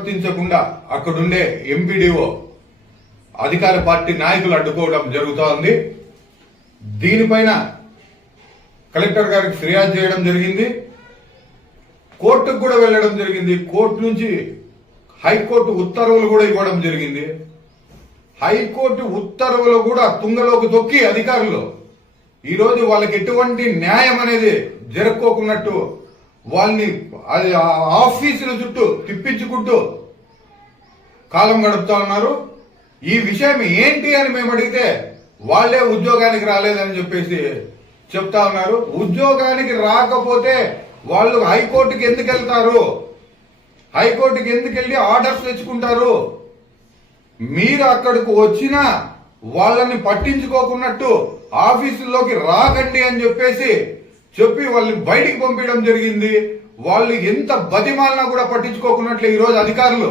నిర్వర్తించకుండా అక్కడుండే ఎంపీడీఓ అధికార పార్టీ నాయకులు అడ్డుకోవడం జరుగుతోంది. దీనిపైన కలెక్టర్ గారికి ఫిర్యాదు చేయడం జరిగింది. కోర్టుకు కూడా వెళ్ళడం జరిగింది. కోర్టు నుంచి హైకోర్టు ఉత్తర్వులు కూడా ఇవ్వడం జరిగింది. హైకోర్టు ఉత్తర్వులు కూడా తుంగలోకి తొక్కి అధికారులు ఈరోజు వాళ్ళకి ఎటువంటి న్యాయం అనేది జరుపుకోకున్నట్టు వాళ్ళని అది ఆఫీసుల చుట్టూ తిప్పించుకుంటూ కాలం గడుపుతా ఉన్నారు. ఈ విషయం ఏంటి అని మేము అడిగితే వాళ్ళే ఉద్యోగానికి రాలేదని చెప్పేసి చెప్తా ఉన్నారు. ఉద్యోగానికి రాకపోతే వాళ్ళు హైకోర్టుకి ఎందుకు వెళ్తారు? హైకోర్టుకి ఎందుకు వెళ్ళి ఆర్డర్స్ తెచ్చుకుంటారు? మీరు అక్కడికి వచ్చినా వాళ్ళని పట్టించుకోకున్నట్టు ఆఫీసుల్లోకి రాకండి అని చెప్పేసి చెప్పి వాళ్ళని బయటికి పంపించడం జరిగింది. వాళ్ళు ఎంత బతిమాలినా కూడా పట్టించుకోకున్నట్లు ఈరోజు అధికారులు.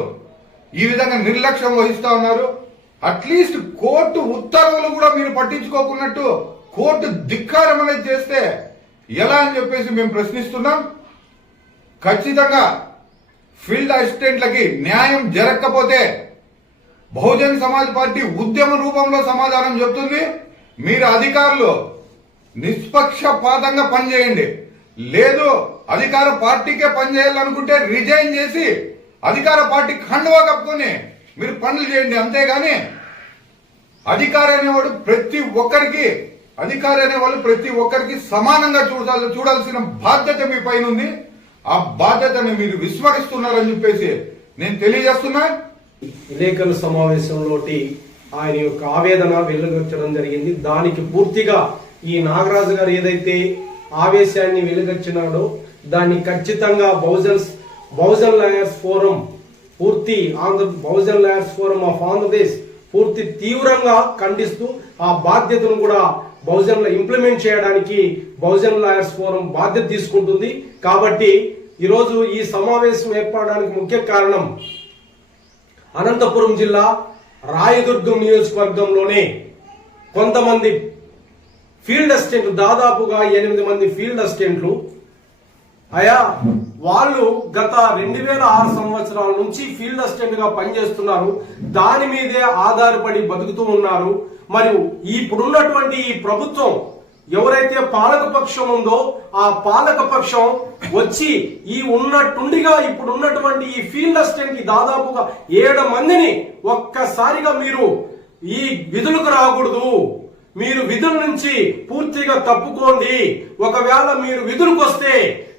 ఈ విధంగా నిర్లక్ష్యం వహిస్తా ఉన్నారు. అట్లీస్ట్ కోర్టు ఉత్తర్వులు కూడా మీరు పట్టించుకోకున్నట్టు కోర్టు ధిక్కారం అనేది చేస్తే ఎలా అని చెప్పేసి మేము ప్రశ్నిస్తున్నాం. ఖచ్చితంగా ఫీల్డ్ అసిస్టెంట్లకి న్యాయం జరగకపోతే బహుజన్ సమాజ్ పార్టీ ఉద్యమ రూపంలో సమాధానం చెప్తుంది. మీరు అధికారులు నిష్పక్షపాతంగా పనిచేయండి. లేదు అధికార పార్టీకే పనిచేయాలనుకుంటే రిజైన్ చేసి అధికార పార్టీ ఖండువా కప్పుకొని మీరు పనులు చేయండి. అంతేగాని అధికారి అనేవాడు ప్రతి ఒక్కరికి అధికారి అనేవాళ్ళు ప్రతి ఒక్కరికి సమానంగా చూడాలి చూడాల్సిన బాధ్యత మీ పైన ఉంది. ఆ బాధ్యతని మీరు విస్మరిస్తున్నారని చెప్పేసి నేను తెలియజేస్తున్నా. విలేకరుల సమావేశంలోటి ఆయన యొక్క ఆవేదన వెలుగొచ్చడం జరిగింది. దానికి పూర్తిగా ఈ నాగరాజు గారు ఏదైతే ఆవేశాన్ని వెలుగచ్చినాడో దాన్ని ఖచ్చితంగా బహుజన్ బహుజన్ లాయర్స్ ఫోరం పూర్తి Andhra Bahujan lawyers forum of Andhra Pradesh పూర్తి తీవ్రంగా ఖండిస్తూ ఆ బాధ్యతను కూడా బహుజన్ ఇంప్లిమెంట్ చేయడానికి బహుజన్ లాయర్స్ ఫోరం బాధ్యత తీసుకుంటుంది. కాబట్టి ఈరోజు ఈ సమావేశం ఏర్పడడానికి ముఖ్య కారణం అనంతపురం జిల్లా రాయదుర్గం నియోజకవర్గంలోనే కొంతమంది ఫీల్డ్ అసిస్టెంట్లు దాదాపుగా ఎనిమిది మంది ఫీల్డ్ అసిస్టెంట్లు. అయా వాళ్ళు గత రెండు వేల ఆరు సంవత్సరాల నుంచి ఫీల్డ్ అసిస్టెంట్గా పనిచేస్తున్నారు. దాని మీదే ఆధారపడి బతుకుతూ ఉన్నారు. మరియు ఇప్పుడున్నటువంటి ఈ ప్రభుత్వం ఎవరైతే పాలక పక్షం ఉందో ఆ పాలక పక్షం వచ్చి ఈ ఉన్నట్టుండిగా ఇప్పుడు ఉన్నటువంటి ఈ ఫీల్డ్ అసిస్టెంట్కి దాదాపుగా ఏడు మందిని ఒక్కసారిగా మీరు ఈ విధులకు రాకూడదు. మీరు విధుల నుంచి పూర్తిగా తప్పుకోండి. ఒకవేళ మీరు విధులకు వస్తే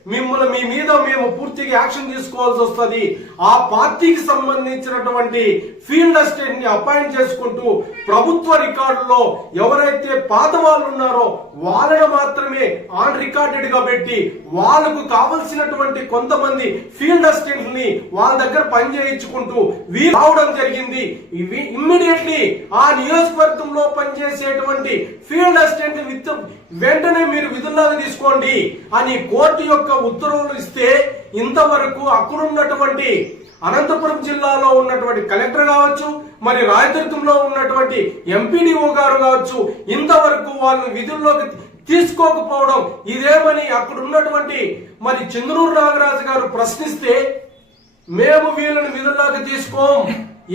మిమ్మల్ని మీ మీద మేము పూర్తిగా యాక్షన్ తీసుకోవాల్సి వస్తుంది. ఆ పార్టీకి సంబంధించినటువంటి ఫీల్డ్ అసిస్టెంట్ని అపాయింట్ చేసుకుంటూ ప్రభుత్వ రికార్డులో ఎవరైతే పాత వాళ్ళు ఉన్నారో వాళ్ళని మాత్రమే ఆన్ రికార్డెడ్గా పెట్టి వాళ్ళకు కావలసినటువంటి కొంతమంది ఫీల్డ్ అసిస్టెంట్ని వాళ్ళ దగ్గర పని చేయించుకుంటూ వీరు రావడం జరిగింది. ఇవి ఇమ్మీడియట్లీ ఆ నియోజకవర్గంలో పనిచేసేటువంటి ఫీల్డ్ అసిస్టెంట్ విత్ వెంటనే మీరు విధుల్లోకి తీసుకోండి అని కోర్టు యొక్క ఉత్తర్వులు ఇస్తే ఇంతవరకు అక్కడున్నటువంటి అనంతపురం జిల్లాలో ఉన్నటువంటి కలెక్టర్ కావచ్చు మరి రాయదుర్గంలో ఉన్నటువంటి ఎంపీడీఓ గారు కావచ్చు ఇంతవరకు వాళ్ళని విధుల్లోకి తీసుకోకపోవడం ఇదేమని అక్కడ ఉన్నటువంటి మరి చంద్రూరు నాగరాజు గారు ప్రశ్నిస్తే మేము వీళ్ళని విధుల్లోకి తీసుకోం.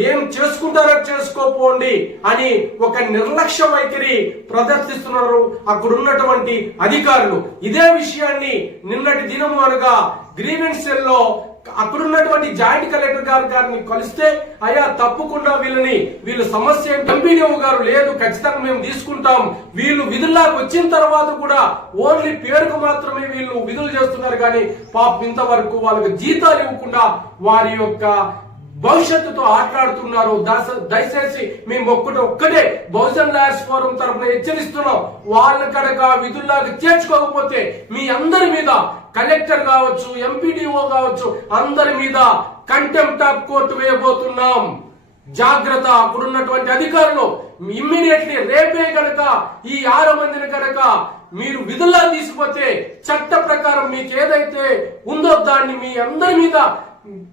ఏం చేసుకుంటారో చేసుకోపోండి అని ఒక నిర్లక్ష్య వైఖరి ప్రదర్శిస్తున్నారు. అక్కడ ఉన్నటువంటి అధికారులు. ఇదే విషయాన్ని నిన్నటి దినము అనగా గ్రీవెన్స్ సెల్లో అక్కడున్నటువంటి జాయింట్ కలెక్టర్ గారు గారిని కలిస్తే అయ్యా తప్పకుండా వీళ్ళని వీళ్ళ సమస్య ఎంపీడీఓ గారు లేదు ఖచ్చితంగా మేము తీసుకుంటాం. వీళ్ళు విధుల్లోకి వచ్చిన తర్వాత కూడా ఓన్లీ పేరుకు మాత్రమే వీళ్ళు విధులు చేస్తున్నారు. కానీ పాప ఇంతవరకు వాళ్ళకి జీతాలు ఇవ్వకుండా వారి యొక్క భవిష్యత్తుతో ఆటలాడుతున్నారు దయచేసి మేము ఒక్కటి ఒక్కటే బహుజన్ లాయర్స్ ఫోరం తరఫున హెచ్చరిస్తున్నాం. వాళ్ళ కనుక విధుల్లాగా చేర్చుకోకపోతే మీ అందరి మీద కలెక్టర్ కావచ్చు ఎంపీడీఓ కావచ్చు అందరి మీద కంటెంప్ట్ ఆఫ్ కోర్టు వేయబోతున్నాం. జాగ్రత్త అక్కడున్నటువంటి అధికారులు ఇమ్మీడియట్లీ రేపే కనుక ఈ ఆరు మందిని కనుక మీరు విధుల్లా తీసిపోతే చట్ట ప్రకారం మీకు ఏదైతే ఉందో దాన్ని మీ అందరి మీద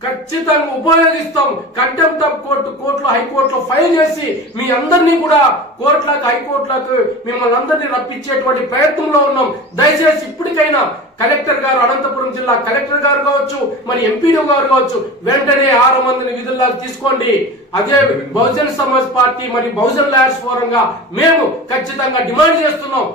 ఖచ్చితంగా ఉపయోగిస్తాం. కంటెంప్ట్ ఆఫ్ కోర్టు కోర్టులో హైకోర్టులో ఫైల్ చేసి మీ అందరినీ కూడా కోర్టులకు హైకోర్టులకు మిమ్మల్ని అందరినీ రప్పించేటువంటి ప్రయత్నంలో ఉన్నాం. దయచేసి ఇప్పటికైనా కలెక్టర్ గారు అనంతపురం జిల్లా కలెక్టర్ గారు కావచ్చు మరి ఎంపీడీ గారు కావచ్చు వెంటనే ఆరు మందిని విధుల్లోకి తీసుకోండి. అదే బహుజన్ సమాజ్ పార్టీ మరి బహుజన్ లాయర్స్ ఫోరంగా మేము ఖచ్చితంగా డిమాండ్ చేస్తున్నాం.